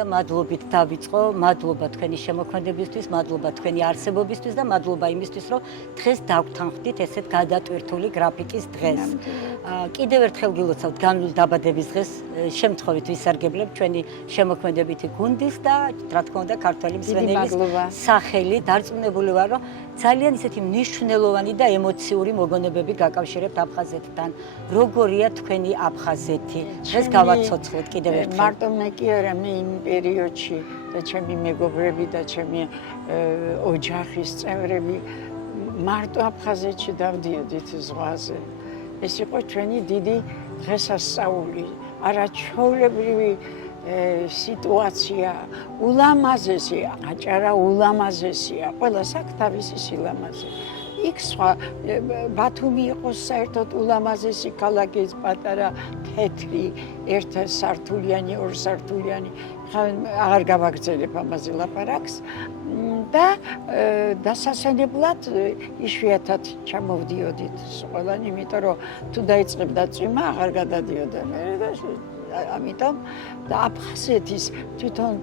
უნდა მადლობით დავიწყო, მადლობა თქვენი შემოქმედებისთვის, მადლობა თქვენი არსებობისთვის და მადლობა იმისთვის, რომ დღეს დავთანხმდით ესეთ გადატვირთული გრაფიკის დღეს. კიდევ ერთხელ გილოცავთ განვლილ დაბადების დღეს, შემთხვევით ვისარგებლებ ჩვენი შემოქმედებითი გუნდის და რა თქმა უნდა ქართველი მსმენელის სახელი დარწმუნებული ვარ, რომ ძალიან ისეთი მნიშვნელოვანი და ემოციური მოგონებები გაკავშირებთ აფხაზეთთან. როგორია თქვენი აფხაზეთი? დღეს გავაცოცხლოთ კიდევ ერთხელ. მარტო მე კი არა, მე იმ პერიოდში და ჩემი მეგობრები და ჩემი ოჯახის წევრები მარტო აფხაზეთში დავდიოდით ზღვაზე. ეს იყო ჩვენი დიდი დღესასწაული, არაჩვეულებრივი სიტუაცია, ულამაზესი, აჭარა ულამაზესია, ყველა აქ თავისი სილამაზე. იქ სხვა ბათუმი იყო საერთოდ ულამაზესი ქალაქი, პატარა თეთრი, ერთსართულიანი, ორსართულიანი, აღარ გავაგრძელებ ამაზე ლაპარაკს და დასასვენებლად იშვიათად ჩამოვდიოდით ყველანი, იმიტომ რომ თუ დაიწყებდა წვიმა, აღარ გადადიოდა მე და ამიტომ და აფხაზეთის თვითონ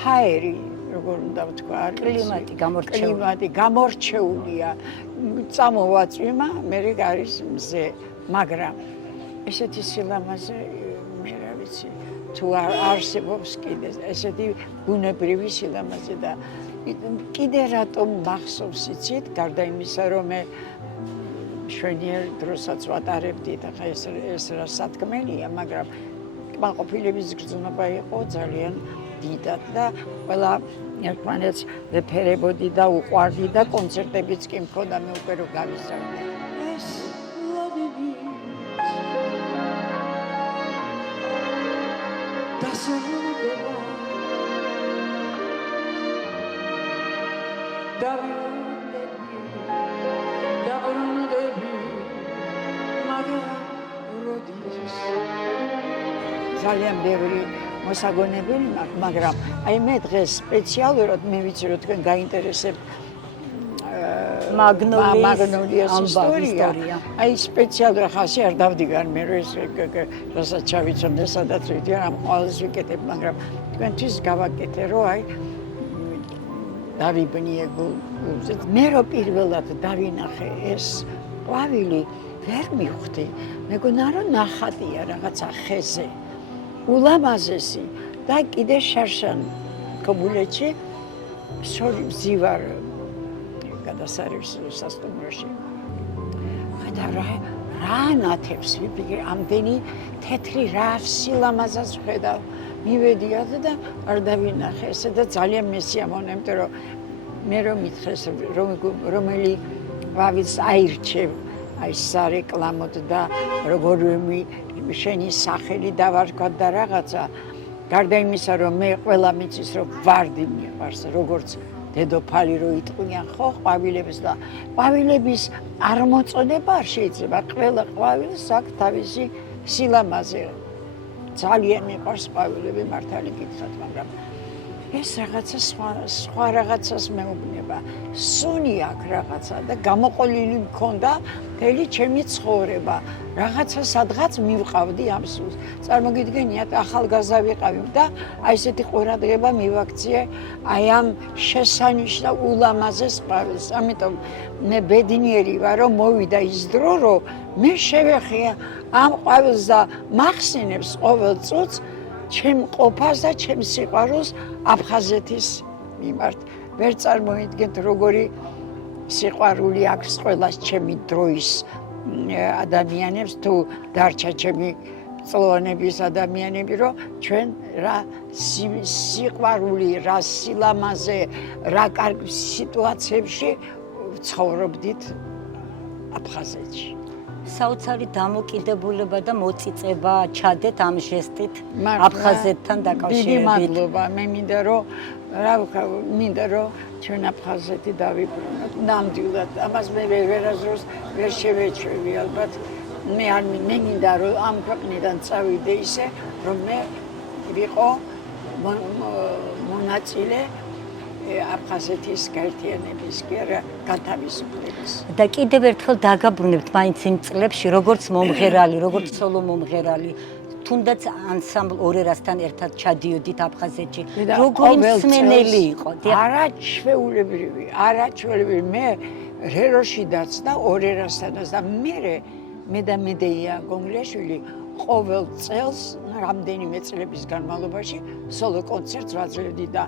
ჰაერი როგორ უნდა ვთქვა, კლიმატი გამორჩეულია. წამოვა წვიმა, მე არის მზე, მაგრამ ესეთი სილამაზე მე რა ვიცი, თუ არსებობს კიდე ესეთი ბუნებრივი სილამაზე და კიდე რატომ მახსოვს იცით, გარდა იმისა, რომ მე შვენიერ დროსაც ვატარებდი და ხა ეს რა სათქმელია, მაგრამ კმაყოფილების გრძნობა იყო ძალიან დიდად და ყველა ერთმანეთს ვეფერებოდი და უყვარდი და კონცერტებიც კი მქონდა, მე უკვე რო გავიზარდე. ეს ლობები დასრულდება ძალიან ბევრი მოსაგონებელი მაქვს, მაგრამ აი მე დღეს სპეციალურად მე ვიცი რომ თქვენ გაინტერესებთ მაგნოლიას ისტორია. აი სპეციალურად ხასი არ დავდიგარ მე რომ ეს რასაც ჩავიცნობ სადაც ვიდი ამ ყველას ვიკეთებ, მაგრამ თქვენთვის გავაკეთე რომ აი დავიბნიე გულზე. მე რო პირველად დავინახე ეს ყვავილი ვერ მივხვდი, მეგონა რომ ნახატია რაღაცა ხეზე. ულამაზესი და კიდე შარშან კომუნეთში ვზივარ გადასარევს სასტუმროში. და რა ნათებს ვიფიქრე, ამდენი თეთრი რა სილამაზას ვხედავ. მივედიოდ და არ დავინახე ესე და ძალიან მესიამოვნე, იმიტომ რომ მე რომ მითხეს რომელი ყვავილს აირჩევ აი სარეკლამოდ და როგორი შენი სახელი დავარქვა და რაღაცა. გარდა იმისა, რომ მე ყველა მიცის, რომ ვარდი მიყვარს, როგორც დედოფალი რო იტყვიან ხო ყვავილებს და ყვავილების არ მოწოდება არ შეიძლება. ყველა ყვავილს აქვს თავისი სილამაზე. ძალიან მიყვარს ყვავილები, მართალი გითხრათ, მაგრამ ეს რაღაცა სხვა რაღაცას მეუბნება. სუნი აქვს რაღაცა და გამოყოლილი მქონდა მთელი ჩემი ცხოვრება. რაღაცა სადღაც მივყავდი ამ სულს. წარმოგიდგენიათ, ახალგაზრდა ვიყავი და აი ესეთი ყურადღება მივაქციე აი ამ შესანიშნავ ულამაზეს ყვავილს. ამიტომ მე ბედნიერი ვარ, რომ მოვიდა ის დრო, რომ მე შევეხია ამ ყვავილს და მახსენებს ყოველ წუთს ჩემ ყოფას და ჩემ სიყვარულს აფხაზეთის მიმართ. ვერ წარმოიდგენთ, როგორი სიყვარული აქვს ყველას ჩემი დროის ადამიანებს თუ დარჩა ჩემი წლოვანების ადამიანები, რომ ჩვენ რა სიყვარული, რა სილამაზე, რა კარგ სიტუაციებში ცხოვრობდით აფხაზეთში. საოცარი დამოკიდებულება და მოწიწება ჩადეთ ამ ჟესტით აფხაზეთთან დაკავშირებით. დიდი მადლობა. მე მინდა რომ ჩვენ აფხაზეთი დავიბრუნოთ. ნამდვილად ამას მე ვერასდროს ვერ შევეჩვევი ალბათ. მე მინდა რომ ამ ქვეყნიდან წავიდე ისე, რომ მე ვიყო მონაწილე აფხაზეთის გაერთიანების კი არა განთავისუფლების. და კიდევ ერთხელ დაგაბრუნებთ მაინც იმ წლებში, როგორც მომღერალი, როგორც სოლო მომღერალი. თუნდაც ანსამბლ ორერასთან ერთად ჩადიოდით აფხაზეთში. და როგორი ყოველ მსმენელი წელს იყო. არაჩვეულებრივი, არაჩვეულებრივი. მე რეროშიდაც და ორერასთანაც და მე და მედეია გონგლიაშვილი ყოველ წელს რამდენიმე წლების განმავლობაში სოლო კონცერტს ვაძლევდი და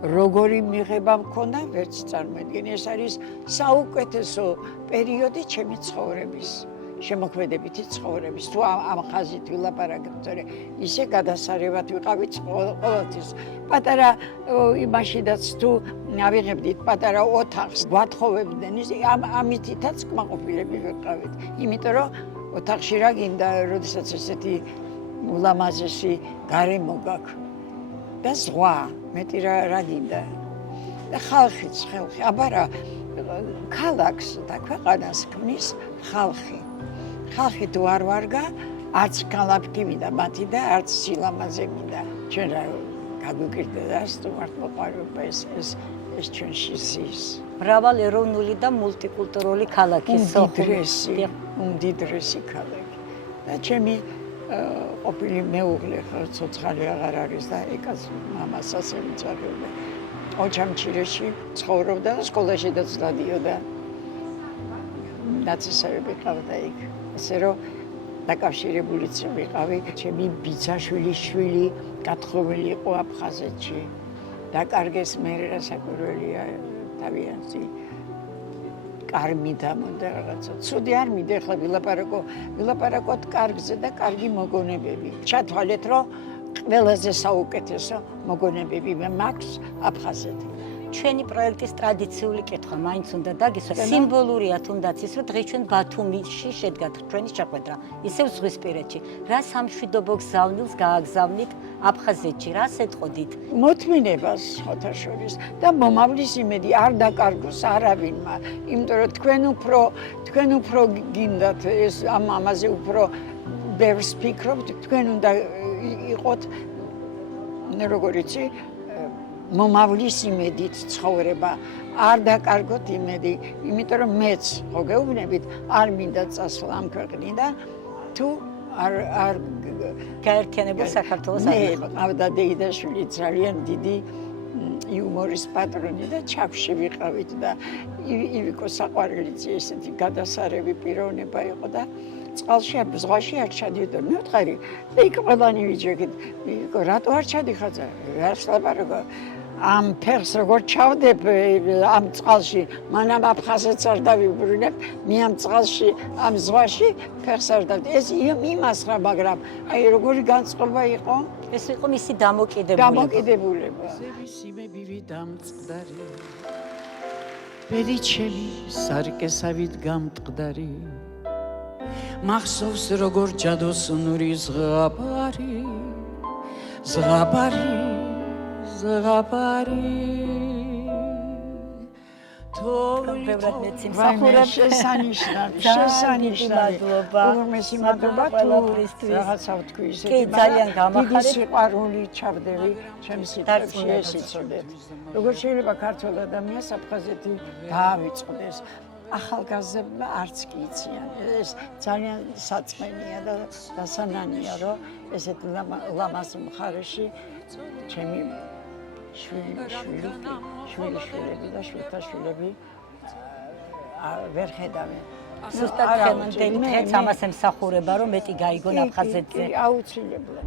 როგორი მიღება მქონდა, ვერც წარმოედგენი. ეს არის საუკეთესო პერიოდი ჩემი ცხოვრების, შემოქმედებითი ცხოვრების. თუ ამ ხაზით ვილაპარაკებ, თორე ისე გადასარევად ვიყავით ყოველთვის. პატარა იმაშიდაც თუ ავიღებდით პატარა ოთახს, გვათხოვებდნენ, ამითითაც კმაყოფილები ვიყავით. იმიტომ რომ ოთახში რა გინდა, როდესაც ესეთი ულამაზესი გარემო გაქვს და ზღვა, მეტი რა გინდა. და ხალხიც, აბა რა, ქალაქს და ქვეყანას ქმნის ხალხი. ხალხი თუ არ ვარგა, არც ქალაქი მინდა მათი და არც სილამაზე მინდა. ჩვენ რა გაგვიკრდა და სტუმართ მოყვარება ეს ჩვენში ზის. მრავალეროვნული და მულტიკულტურული ქალაქი უმდიდრესი ქალაქი. და ჩემი ყოფილი მეუღლე ხო ცოცხალი აღარ არის და ეკაც მამას ასევე წარობდა. ოჩამჩირეში ცხოვრობდა და სკოლაშიდაც დადიოდა. ნაცისები ყავდა იქ. ასე რომ დაკავშირებულიც ვიყავი. ჩემი ბიძაშვილის შვილი გათხოვილი იყო აფხაზეთში. დაკარგეს მე რასაკვირველია თავიანთი კარგი დამონდა რაღაცა. ცუდი არ მიდე ახლა ვილაპარაკოთ კარგზე და კარგი მოგონებები. ჩათვალეთ რომ ყველაზე საუკეთესო მოგონებები მაქვს აფხაზეთი. ჩვენი პროექტის ტრადიციული კითხვა მაინც უნდა დაგისვა. სიმბოლურია თუნდაც ის, რომ დღეს ჩვენ ბათუმში შედგა ჩვენი შეხვედრა, ისევ ზღვისპირეთში. რა სამშვიდობო გზავნილს გააგზავნით აფხაზეთში, რას ეტყოდით? მოთმინებას ხოთა შორის და მომავლის იმედი არ დაკარგოს არავინმა, იმიტომ რომ თქვენ უფრო გინდათ ეს ამაზე უფრო ბევრს ფიქრობთ, თქვენ უნდა იყოთ როგორ იცი მომავლის იმედით ცხოვრება, არ დაკარგოთ იმედი, იმიტომ რომ მეც ხო გეუბნებით, არ მინდა წასვლა ამ ქვეყნიდან, თუ არ გაერთიანებულ საქართველოს მე ყავდა დეიდაშვილი ძალიან დიდი იუმორის პატრონი და ჩაქვში ვიყავით და ივიკო საყვარელიძე ესეთი გადასარევი პიროვნება იყო და წყალში ზღვაში არ ჩადიოდა. მე ვთხარი და იქ ყველანი ვიჯექით, რატო არ ჩადიხარ? რას ლაპარაკო? ამ ფეხს როგორ ჩავდებ ამ წყალში, მანამ აფხაზეთს არ დავიბრუნებ, მე ამ წყალში, ამ ზღვაში ფეხს არ დავდებ. ეს იმას რა, მაგრამ აი როგორი განწყობა იყო? ეს იყო მისი დამოკიდებულება. სიმებივი დამწყდარი. ბედი ჩემი სარკესავით გამტყდარი. მახსოვს როგორ ჯადოს ნური ზღაპარი. ბევრად მეც იმსახურებ შესანიშნავი უღმესი მადლობა თუ რაღაცა ვთქვი ისეთი ძალიან გამახარებ დიდი სიყვარული ჩავდები ჩემს სიტყვებში ეს იცოდეთ როგორ შეიძლება ქართველ ადამიანს აფხაზეთი დაავიწყდეს ახალგაზრდებმა არც კი იციან ეს ძალიან საწმენია და დასანანია რომ ესეთ ლამაზ მხარეში ჩემი შვილიშვილები და შვილთაშვილები ვერ ხედავენ. ზუსტად ხემანდელი დღეც ამას ემსახურება, რომ მეტი გაიგონ აფხაზეთზე. აუცილებლად.